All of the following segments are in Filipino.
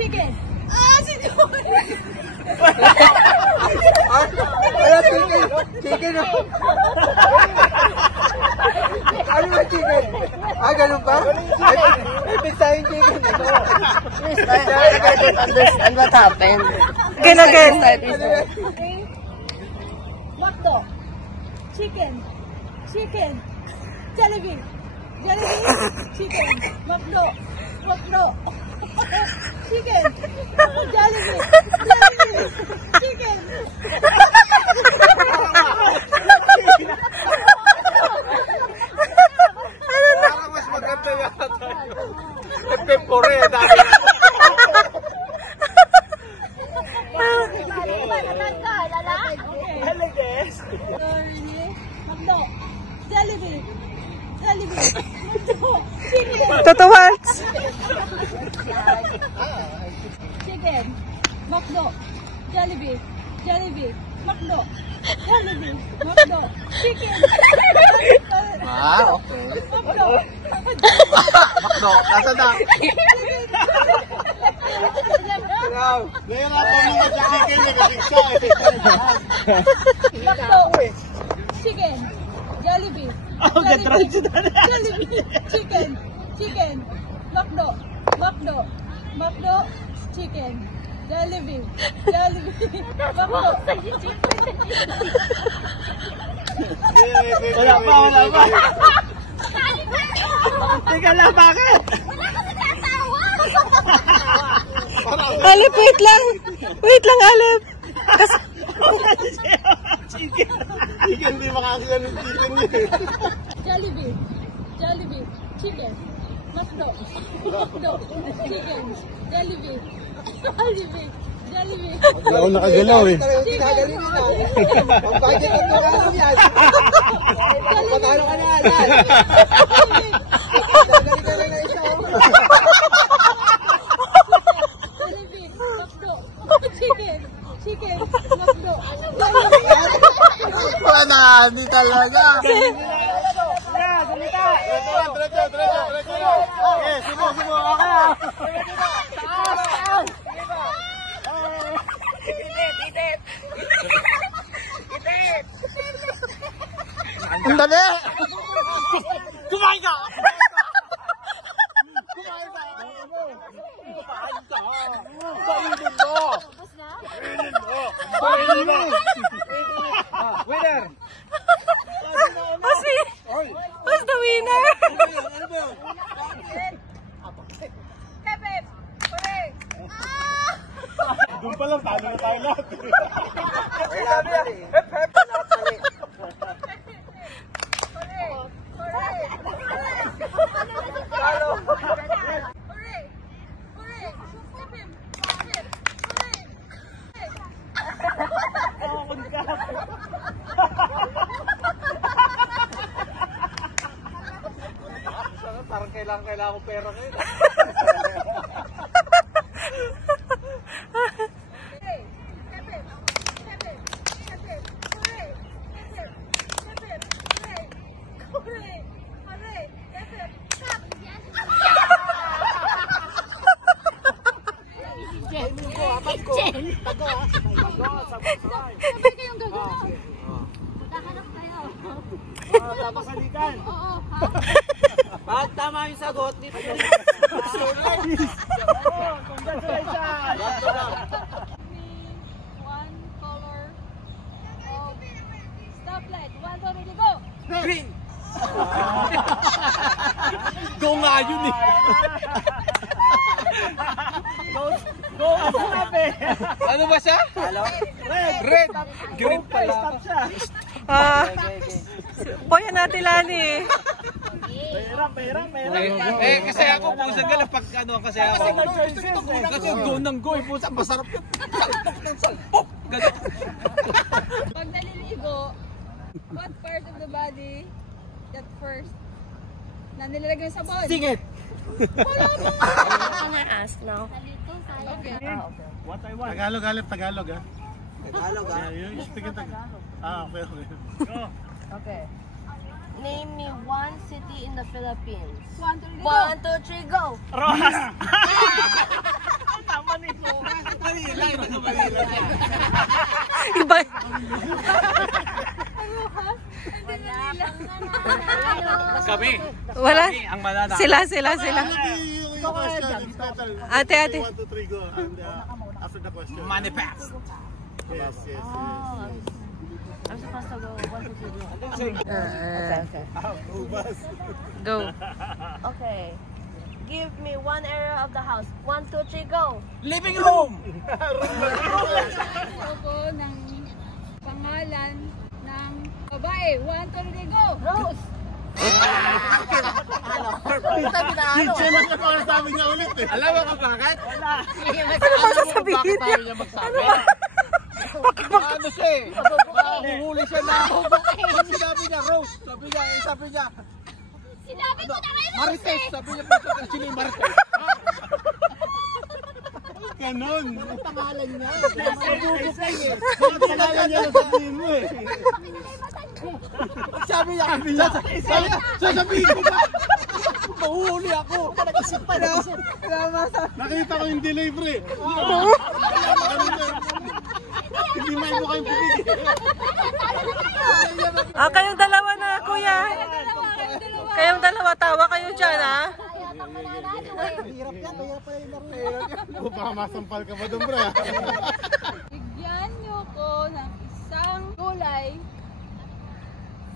Chicken. Ah, si Johnny. Wala, chicken. Ano ba chicken? Ah, ganun ba? Ay, pisahin chicken. Please, I don't understand what happened. Again. Macdo. Chicken. Jollibee. Chicken. Macdo. Chicken. Jollibee. Chicken. Parang mas maganda yata yun. Pepore, dami. Macdo. Jollibee. Tutuwal. Chicken. Macdo. Jollibee. Macdo. Jollibee. Macdo. Chicken. Ah, okay. Macdo. Makdo, nasa na? Ngayon ako mga chicken na kasiksa Macdo. Chicken. Jollibee. Jollibee. Chicken. Macdo. Chicken. Jollibee. Macdo. Wala pa. Teka lang, bakit? Alip, wait lang, Alip. Chicken, di makakita ng chicken yun. Jollibee. Chicken. Macdo. Chicken. Jollibee. Wala akong nakagalaw eh. Ginagaling nila. Ang budget ang tumalang yan. Patalo ka na, Alan. Nagaling ka lang na isa. Jollibee. Macdo. Chicken. Macdo. Wala, hindi talaga. Diretso. Okay, sumo. Ang dali! Kumain ka! Winner! Who's the winner? Doon pa lang, talo na tayo lahat. Parang kailangan ko pera ngayon. Sabay kayong gagawin. Dahanap kayo. Tapasalikan. Oo. Pag tama yung sagot, dito yung Congratulations! One color of stoplight. 1, 2, ready, go! green! Go nga yun eh! Go! Ano ba siya? Red! Green pala. Stop siya. Boyan natin, Lani. Pahirap. Eh, kasi ako pusa gala pag ano, kasi ako. Kasi go ng go, pusa, masarap yun. Salpok ng salpok. Ganun. Pag naliligo, what part of the body that first na nilalagay yung sabon? Singit! Can I ask now? Okay. What I want. Tagalog, Alip, Tagalog ha. Tagalog ah. Yeah, you speak in Tagalog. Ah, okay. Go. Okay. Name me one city in the Philippines. 1, 2, ready, go! 1, 2, 3, go! Rojas! Tama Manila, taga Manila. Iba. Kami. Wala. Ang manana. Sila. Ate. 1, 2, 3, go. And after the question. Manifest. Yes. I'm supposed to go 1, 2, 3, go. Go. Okay. Give me one area of the house. 1, 2, 3, go. Living room. Ako ng pangalan ng babae. 1, 2, 3, go! Rose! Kitchen na siya para sabi niya ulit eh. Alam mo kung bakit? Ano ba sasabihin niya? Ayaw niya magsabi. Ano siya eh? Huhuli siya na ako. Sinabi niya, Rose. Sabi niya. Sinabi ko na kayo! Marites. Sabi niya, sino yung Marites? Ganon. Pangalan niya. Pangalan niya na sabihin mo eh. Sabi niya, sasabihin ko ba? Mahuhuli ako. Nag-isip pa na. Nakita ko yung delivery. Hindi may mo kayong pipigil. Kayong dalawa na, kuya. Kayong dalawa, tawa kayo dyan, ha? Baka masampal ka ba doon, bro? Bigyan niyo ko ng isang gulay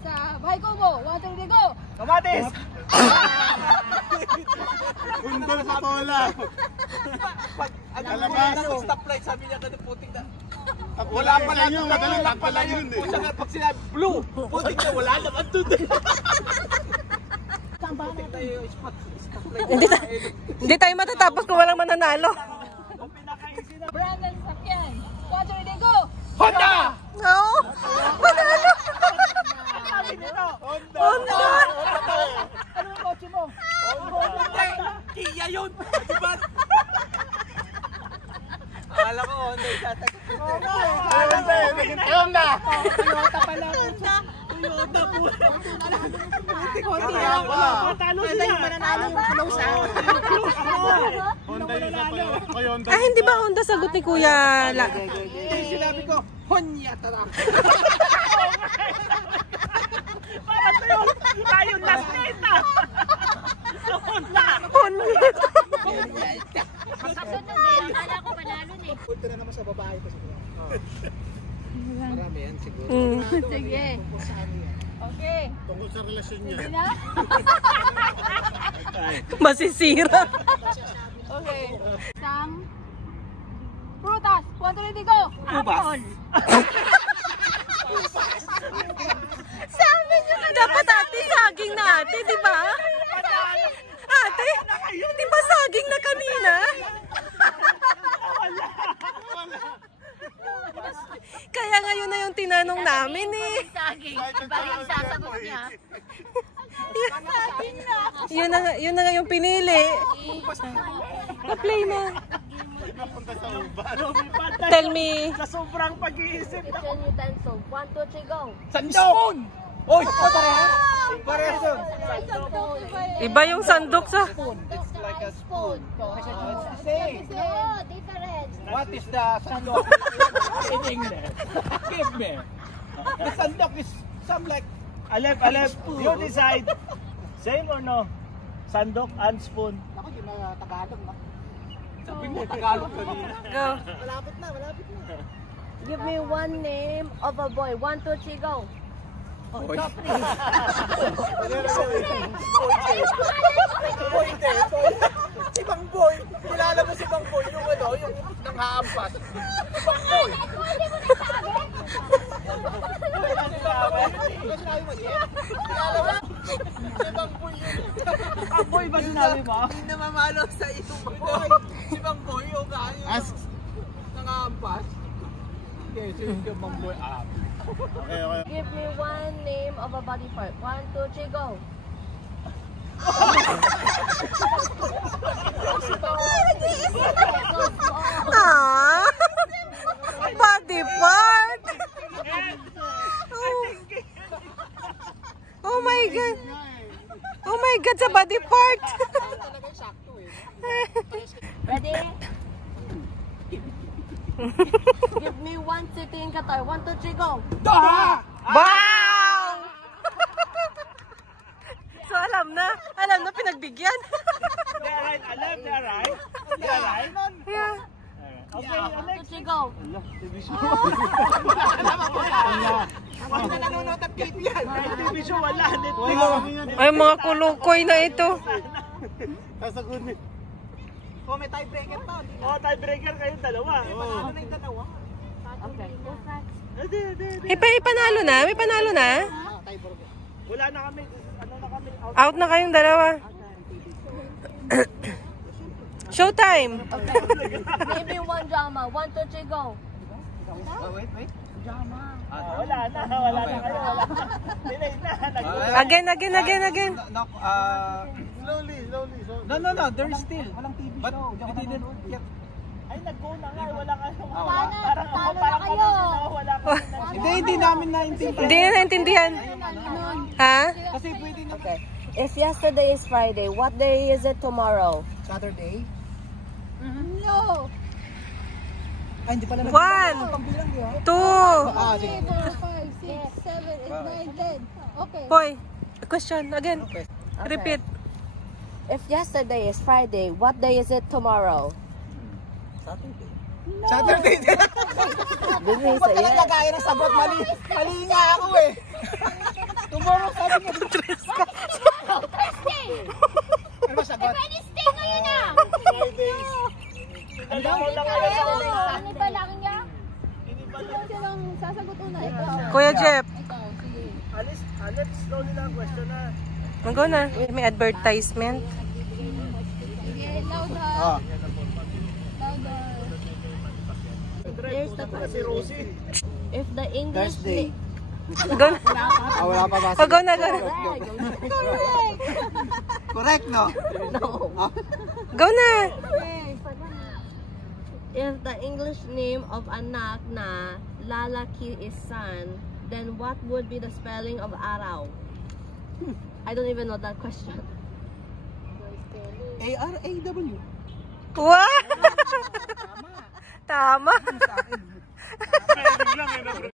sa bahay ko mo. 1, 2, 3, go! Kamatis! Undol sa tola. Alabas. Stoplight, sabi niya ganun putik na. Wala pala yun. Madali lang pala yun eh. Pusa nga pag sinabi blue, putik na wala naman doon eh. Putik na yung stoplight. Hindi tayo matatapos kung walang mananalo. Brand ng sakyan. 1, 2, 3, go! Honda! No? Manalo! Honda! Ano yung kotse mo? Honda! Kia yun! Diba? Akala ko Honda yung sasagot. Honda! Toyota pala. Toyota po. Honda pala. Matalo siya. Yung mananalo yung close ah. Honda yung isa pa yun. Kay Honda. Ay, hindi ba Honda sagot ni Kuya? Yung sinabi ko, Honya tara. Tayo last night ah. Honda! Kasunod din. Akala ko panalo eh. Punta na naman sa babae ko siguro. Marami yan siguro. Sige. Okay. Tungkol sa relasyon niya. Sige na. Masisira. Okay. Isang prutas. 1, 2, 3, go! Ubas. Sabi niyo na dapat ate saging na ate, di ba? Ate, di ba saging na kanina? Kaya ngayon na yung tinanong namin eh. Saging. Parang yung sasagot niya. Yun na nga yung pinili. Pa-play na. Napunta sa ubas. Tell me. Sa sobrang pag-iisip. Kitchen utensil. 1, 2, 3, go. Sandok! Oy! Pareha? Pareha yun. Iba yung sandok sa... It's like a spoon. It's the same. No, different. What is the sandok in English? Give me. The sandok is some like... Alep, you decide. Same or no? Sandok and spoon. Ako yung mga Tagalog na. Sabi mo Tagalog kanina. Go. Malapit na. Give me one name of a boy. 1, 2, 3, go. Boy. Si Bang Boy. Kilala mo si Bang Boy. Yung ano, yung nanghaampas. Si Bang Boy. Si Bang Boy yun. Ang boy ba sinabi mo? Hindi na mamalo sa iyong boy. Si Bang Boy yung Ask. nanghaampas. Okay, so yung Bang Boy up. Okay. Give me one name of a body part. 1, 2, 3, go. Ah! Body part! Oh my God! Oh my God, sa body part! Ready? Give me one city in Qatar. 1, 2, 3, go. Wow! So alam na pinagbigyan. They're right. Alam, they're right. They're right. Yeah. Okay, 1, 2, 3, go. Wala nanonood at KP yan. Kahit TV show, wala. Ay, mga kulukoy na ito. Sasagutin. Oh, may tiebreaker to. Oh, tiebreaker kayong dalawa. Ano na yung dalawa? Okay. May panalo na? May panalo na? Wala na kami. Ano na kami? Out na kayong dalawa. Showtime! Give me one drama. 1, 2, 3, go. Wait. Wala na kayo. Wala na. Delay na. Again. Slowly. No. There's still. Walang TV show. But we didn't get... Ay, nag-go na nga. Wala kayo. Talo na kayo. Wala kami. Hindi namin naintindihan. Hindi na naintindihan. Ha? Kasi pwede na... Okay. If yesterday is Friday, what day is it tomorrow? Saturday. No. Ay, hindi pala 1, 2. Ah, sige. 3, 4, 5, 6, 7, 8, 9, 10. Okay. Hoy, question again. Repeat. If yesterday is Friday, what day is it tomorrow? Saturday din. Bilis, Ba't talaga kaya ng sagot? Mali nga ako eh. Tomorrow sabi niya. Ano ba sagot? Wednesday ngayon na. Ano ba lang niya? Silang sasagot una. Ikaw. Kuya Jeff, Ikaw, sige. Alis, slowly lang. Question na. mag-go na. May advertisement. Sige, loud ha. Ah. Louder. Here's the Si Rosie. If the English Thursday. Go na. Ah, wala pa ba? Oh, go na, go na. Correct. Correct, no? Go na. Okay. If the English name of anak na lalaki is son, then what would be the spelling of araw? I don't even know that question. A-R-A-W. Wow! Tama. Pwede lang.